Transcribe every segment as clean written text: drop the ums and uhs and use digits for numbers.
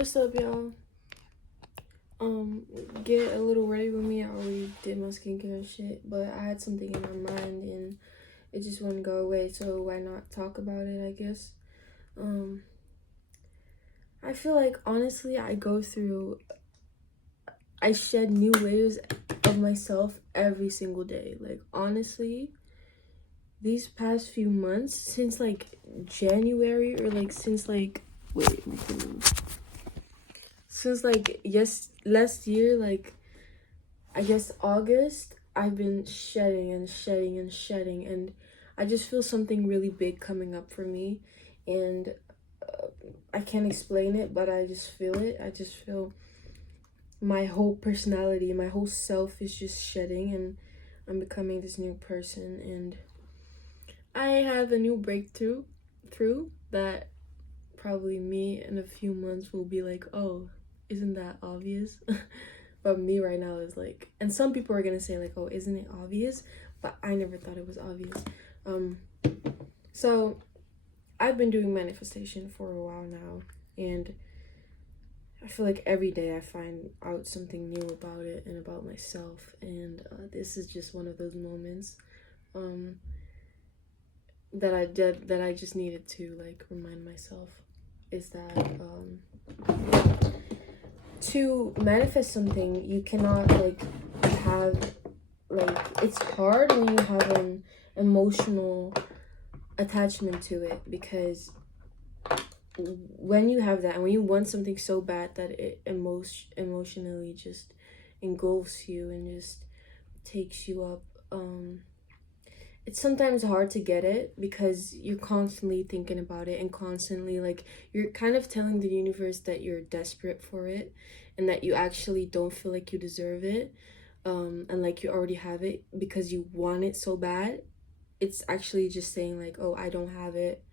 What's up, y'all? Get a little ready with me. I already did my skincare and shit, but I had something in my mind and it just wouldn't go away, so why not talk about it, I guess. I feel like, honestly, I shed new layers of myself every single day. Like, honestly, these past few months, since, like, January, or, like, since, like, wait, my phone. Since, like, last year, like, I guess August, I've been shedding and shedding and shedding, and I just feel something really big coming up for me, and I can't explain it, but I just feel it. I just feel my whole personality, my whole self is just shedding, and I'm becoming this new person, and I have a new breakthrough through that probably me in a few months will be like, oh, isn't that obvious? But me right now is like, and some people are gonna say like, oh, isn't it obvious? But I never thought it was obvious. So I've been doing manifestation for a while now, and I feel like every day I find out something new about it and about myself, and this is just one of those moments that I just needed to like remind myself is that to manifest something, you cannot like have like, it's hard when you have an emotional attachment to it, because when you have that and when you want something so bad that it emotionally just engulfs you and just takes you up, it's sometimes hard to get it because you're constantly thinking about it and constantly like you're kind of telling the universe that you're desperate for it and that you actually don't feel like you deserve it, and like you already have it because you want it so bad. It's actually just saying like, oh, I don't have it,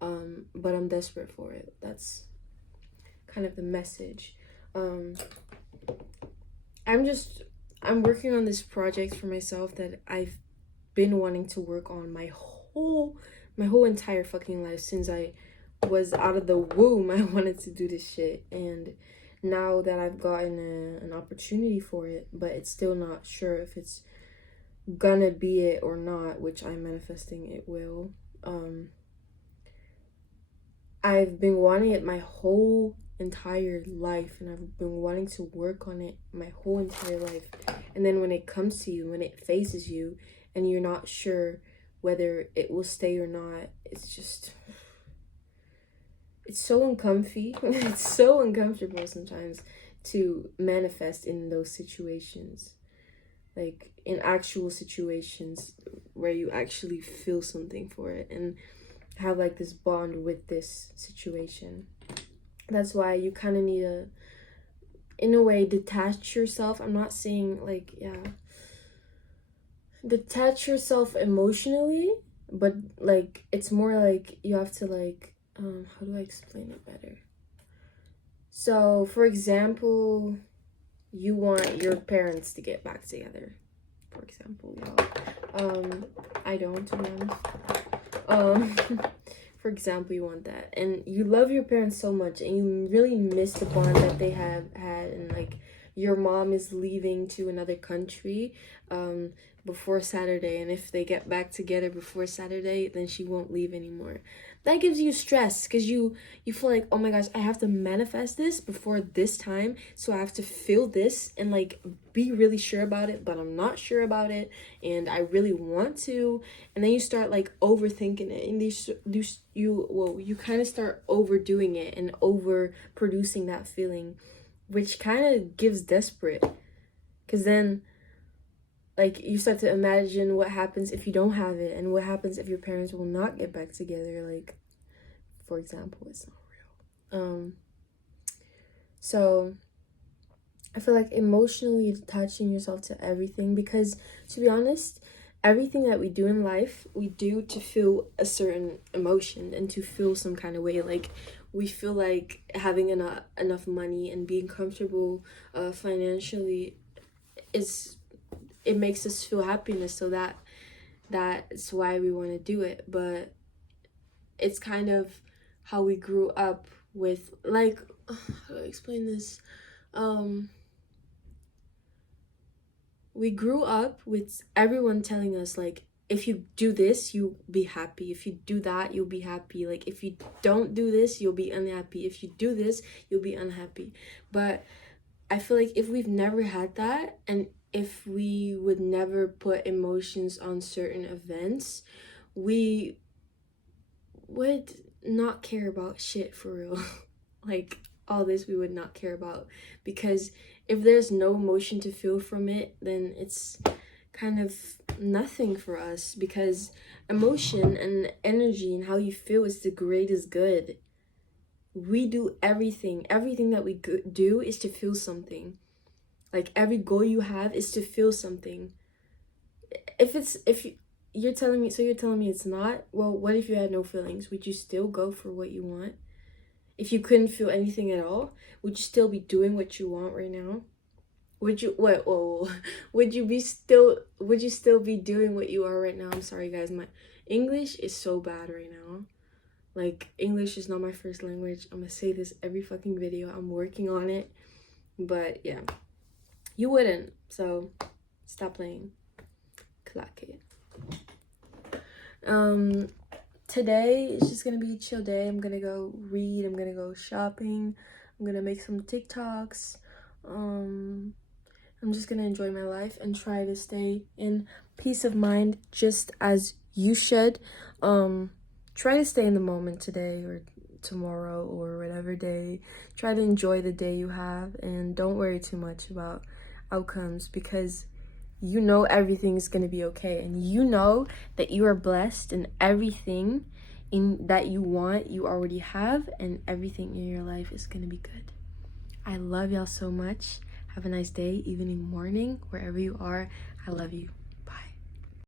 but I'm desperate for it. That's kind of the message. I'm working on this project for myself that I've been wanting to work on my whole entire fucking life. Since I was out of the womb, I wanted to do this shit, and now that I've gotten an opportunity for it, but it's still not sure if it's gonna be it or not, which I'm manifesting it will. I've been wanting it my whole entire life, and I've been wanting to work on it my whole entire life. And then when it comes to you, when it faces you, and you're not sure whether it will stay or not, it's so uncomfy. It's so uncomfortable sometimes to manifest in those situations, like in actual situations where you actually feel something for it and have like this bond with this situation. That's why you kind of need to, in a way, detach yourself. I'm not saying like, yeah, detach yourself emotionally, but like it's more like you have to like, how do I explain it better? So for example, you want your parents to get back together, for example, y'all. I don't, to be honest. For example, you want that, and you love your parents so much, and you really miss the bond that they have had, and like your mom is leaving to another country before Saturday, and if they get back together before Saturday, then she won't leave anymore. That gives you stress because you feel like, oh my gosh, I have to manifest this before this time, so I have to feel this and like be really sure about it, but I'm not sure about it, and I really want to, and then you start like overthinking it, and you kind of start overdoing it and over producing that feeling, which kind of gives desperate, because then like you start to imagine what happens if you don't have it, and what happens if your parents will not get back together, like for example. It's not real. So I feel like emotionally attaching yourself to everything, because to be honest, everything that we do in life, we do to feel a certain emotion and to feel some kind of way. Like we feel like having enough money and being comfortable financially it makes us feel happiness, so that's why we want to do it. But it's kind of how we grew up with, like, how do I explain this? We grew up with everyone telling us, like, if you do this, you'll be happy. If you do that, you'll be happy. Like, if you don't do this, you'll be unhappy. If you do this, you'll be unhappy. But I feel like if we've never had that, and if we would never put emotions on certain events, we would not care about shit for real. Like, all this we would not care about, because if there's no emotion to feel from it, then it's kind of nothing for us, because emotion and energy and how you feel is the greatest good. We do everything that we do is to feel something. Like, every goal you have is to feel something. If you're telling me, so you're telling me it's not, well, what if you had no feelings? Would you still go for what you want? If you couldn't feel anything at all, would you still be doing what you want right now? Would you would you still be doing what you are right now? I'm sorry guys, my English is so bad right now. Like, English is not my first language. I'm gonna say this every fucking video. I'm working on it. But yeah, you wouldn't. So stop playing. Clock it. Today is just gonna be a chill day. I'm gonna go read. I'm gonna go shopping. I'm gonna make some TikToks. I'm just gonna enjoy my life and try to stay in peace of mind, just as you should. Try to stay in the moment today or tomorrow or whatever day. Try to enjoy the day you have, and don't worry too much about outcomes, because you know everything's gonna be okay, and you know that you are blessed, and everything in that you want you already have, and everything in your life is gonna be good. I love y'all so much. Have a nice day, evening, morning, wherever you are. I love you.